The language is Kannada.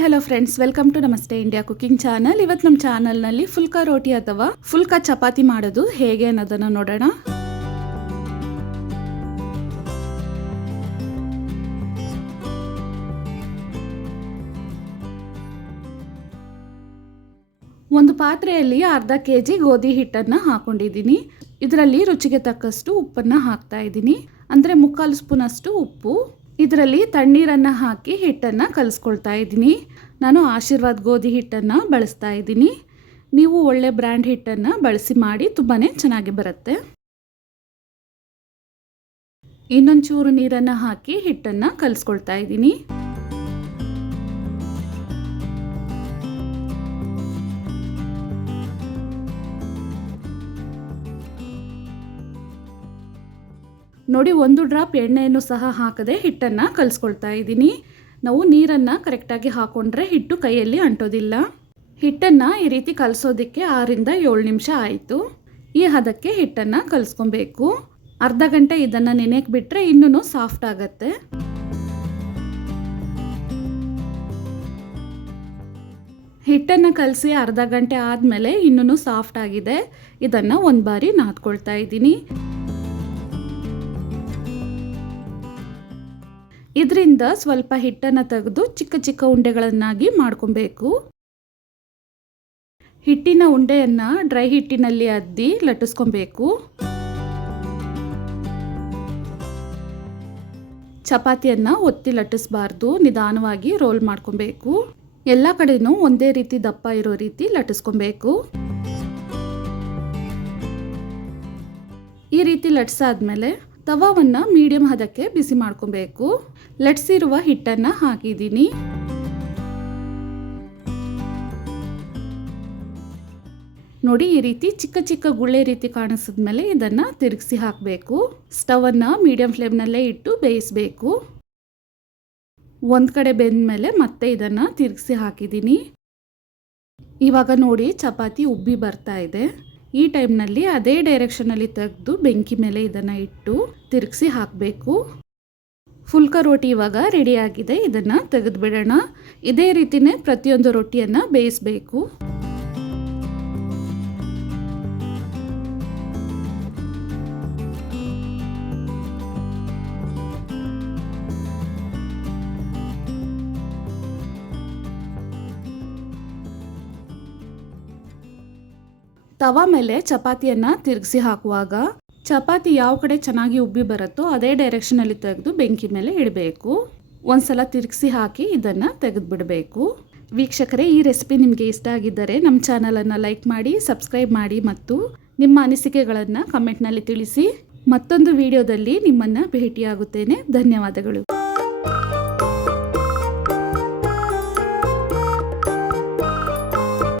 Hi hello friends, welcome to Namaste India cooking channel. ಇವತ್ತು ನಮ್ಮ ಚಾನಲ್ನಲ್ಲಿ ಫುಲ್ಕಾ ರೋಟಿ ಅಥವಾ ಫುಲ್ಕಾ ಚಪಾತಿ ಮಾಡೋದು ಹೇಗೆ ಅನ್ನೋದನ್ನು ನೋಡೋಣ. ಒಂದು ಪಾತ್ರೆಯಲ್ಲಿ ಅರ್ಧ ಕೆಜಿ ಗೋಧಿ ಹಿಟ್ಟನ್ನು ಹಾಕೊಂಡಿದ್ದೀನಿ. ಇದರಲ್ಲಿ ರುಚಿಗೆ ತಕ್ಕಷ್ಟು ಉಪ್ಪನ್ನು ಹಾಕ್ತಾ ಇದ್ದೀನಿ, ಅಂದರೆ 3/4 ಸ್ಪೂನ್ ಅಷ್ಟು ಉಪ್ಪು. ಇದರಲ್ಲಿ ತಣ್ಣೀರನ್ನು ಹಾಕಿ ಹಿಟ್ಟನ್ನು ಕಲಿಸ್ಕೊಳ್ತಾ ಇದ್ದೀನಿ. ನಾನು ಆಶೀರ್ವಾದ್ ಗೋಧಿ ಹಿಟ್ಟನ್ನು ಬಳಸ್ತಾ ಇದ್ದೀನಿ. ನೀವು ಒಳ್ಳೆ ಬ್ರ್ಯಾಂಡ್ ಹಿಟ್ಟನ್ನು ಬಳಸಿ ಮಾಡಿ, ತುಂಬಾ ಚೆನ್ನಾಗಿ ಬರುತ್ತೆ. ಇನ್ನೊಂದು ಚೂರು ನೀರನ್ನು ಹಾಕಿ ಹಿಟ್ಟನ್ನು ಕಲಿಸ್ಕೊಳ್ತಾ ಇದ್ದೀನಿ. ನೋಡಿ, 1 ಡ್ರಾಪ್ ಎಣ್ಣೆಯನ್ನು ಸಹ ಹಾಕದೆ ಹಿಟ್ಟನ್ನು ಕಲಿಸ್ಕೊಳ್ತಾ ಇದ್ದೀನಿ. ನಾವು ನೀರನ್ನು ಕರೆಕ್ಟಾಗಿ ಹಾಕೊಂಡ್ರೆ ಹಿಟ್ಟು ಕೈಯಲ್ಲಿ ಅಂಟೋದಿಲ್ಲ. ಹಿಟ್ಟನ್ನು ಈ ರೀತಿ ಕಲಿಸೋದಕ್ಕೆ 6ರಿಂದ 7 ನಿಮಿಷ ಆಯಿತು. ಈ ಹದಕ್ಕೆ ಹಿಟ್ಟನ್ನು ಕಲಿಸ್ಕೊಬೇಕು. ಅರ್ಧ ಗಂಟೆ ಇದನ್ನು ನೆನೆಯಕ್ಕೆ ಬಿಟ್ಟರೆ ಇನ್ನೂ ಸಾಫ್ಟ್ ಆಗುತ್ತೆ. ಹಿಟ್ಟನ್ನು ಕಲಸಿ ಅರ್ಧ ಗಂಟೆ ಆದಮೇಲೆ ಇನ್ನೂ ಸಾಫ್ಟ್ ಆಗಿದೆ. ಇದನ್ನು ಒಂದು ಬಾರಿ ನಾದ್ಕೊಳ್ತಾ ಇದ್ದೀನಿ. ಇದರಿಂದ ಸ್ವಲ್ಪ ಹಿಟ್ಟನ್ನು ತೆಗೆದು ಚಿಕ್ಕ ಚಿಕ್ಕ ಉಂಡೆಗಳನ್ನಾಗಿ ಮಾಡ್ಕೊಬೇಕು. ಹಿಟ್ಟಿನ ಉಂಡೆಯನ್ನು ಡ್ರೈ ಹಿಟ್ಟಿನಲ್ಲಿ ಅದ್ದಿ ಲಟ್ಟಿಸ್ಕೊಬೇಕು. ಚಪಾತಿಯನ್ನು ಒತ್ತಿ ಲಟ್ಟಿಸಬಾರ್ದು, ನಿಧಾನವಾಗಿ ರೋಲ್ ಮಾಡ್ಕೊಬೇಕು. ಎಲ್ಲ ಕಡೆನೂ ಒಂದೇ ರೀತಿ ದಪ್ಪ ಇರೋ ರೀತಿ ಲಟ್ಟಿಸ್ಕೊಬೇಕು. ಈ ರೀತಿ ಲಟ್ಸಾದ್ಮೇಲೆ ತವಾವನ್ನು ಮೀಡಿಯಂ ಹದಕ್ಕೆ ಬಿಸಿ ಮಾಡ್ಕೊಬೇಕು. ಲಟ್ಸಿರುವ ಹಿಟ್ಟನ್ನು ಹಾಕಿದ್ದೀನಿ. ನೋಡಿ, ಈ ರೀತಿ ಚಿಕ್ಕ ಚಿಕ್ಕ ಗುಳ್ಳೆ ರೀತಿ ಕಾಣಿಸಿದ್ಮೇಲೆ ಇದನ್ನು ತಿರುಗಿಸಿ ಹಾಕಬೇಕು. ಸ್ಟವನ್ನು ಮೀಡಿಯಂ ಫ್ಲೇಮ್ನಲ್ಲೇ ಇಟ್ಟು ಬೇಯಿಸಬೇಕು. ಒಂದು ಕಡೆ ಬೆಂದ ಮೇಲೆ ಮತ್ತೆ ಇದನ್ನು ತಿರುಗಿಸಿ ಹಾಕಿದ್ದೀನಿ. ಇವಾಗ ನೋಡಿ, ಚಪಾತಿ ಉಬ್ಬಿ ಬರ್ತಾ ಇದೆ. ಈ ಟೈಮ್ನಲ್ಲಿ ಅದೇ ಡೈರೆಕ್ಷನಲ್ಲಿ ತೆಗೆದು ಬೆಂಕಿ ಮೇಲೆ ಇದನ್ನು ಇಟ್ಟು ತಿರುಗಿಸಿ ಹಾಕಬೇಕು. ಫುಲ್ಕಾ ರೋಟಿ ಇವಾಗ ರೆಡಿಯಾಗಿದೆ. ಇದನ್ನು ತೆಗೆದು ಬಿಡೋಣ. ಇದೇ ರೀತಿಯೇ ಪ್ರತಿಯೊಂದು ರೊಟ್ಟಿಯನ್ನು ಬೇಯಿಸಬೇಕು. ತವಾ ಮೇಲೆ ಚಪಾತಿಯನ್ನು ತಿರುಗಿಸಿ ಹಾಕುವಾಗ ಚಪಾತಿ ಯಾವ ಕಡೆ ಚೆನ್ನಾಗಿ ಉಬ್ಬಿ ಬರುತ್ತೋ ಅದೇ ಡೈರೆಕ್ಷನಲ್ಲಿ ತೆಗೆದು ಬೆಂಕಿ ಮೇಲೆ ಇಡಬೇಕು. ಒಂದ್ಸಲ ತಿರುಗಿಸಿ ಹಾಕಿ ಇದನ್ನು ತೆಗೆದು ಬಿಡಬೇಕು. ವೀಕ್ಷಕರೇ, ಈ ರೆಸಿಪಿ ನಿಮಗೆ ಇಷ್ಟ ಆಗಿದ್ದರೆ ನಮ್ಮ ಚಾನಲನ್ನು ಲೈಕ್ ಮಾಡಿ, ಸಬ್ಸ್ಕ್ರೈಬ್ ಮಾಡಿ ಮತ್ತು ನಿಮ್ಮ ಅನಿಸಿಕೆಗಳನ್ನು ಕಮೆಂಟ್ನಲ್ಲಿ ತಿಳಿಸಿ. ಮತ್ತೊಂದು ವಿಡಿಯೋದಲ್ಲಿ ನಿಮ್ಮನ್ನು ಭೇಟಿಯಾಗುತ್ತೇನೆ. ಧನ್ಯವಾದಗಳು.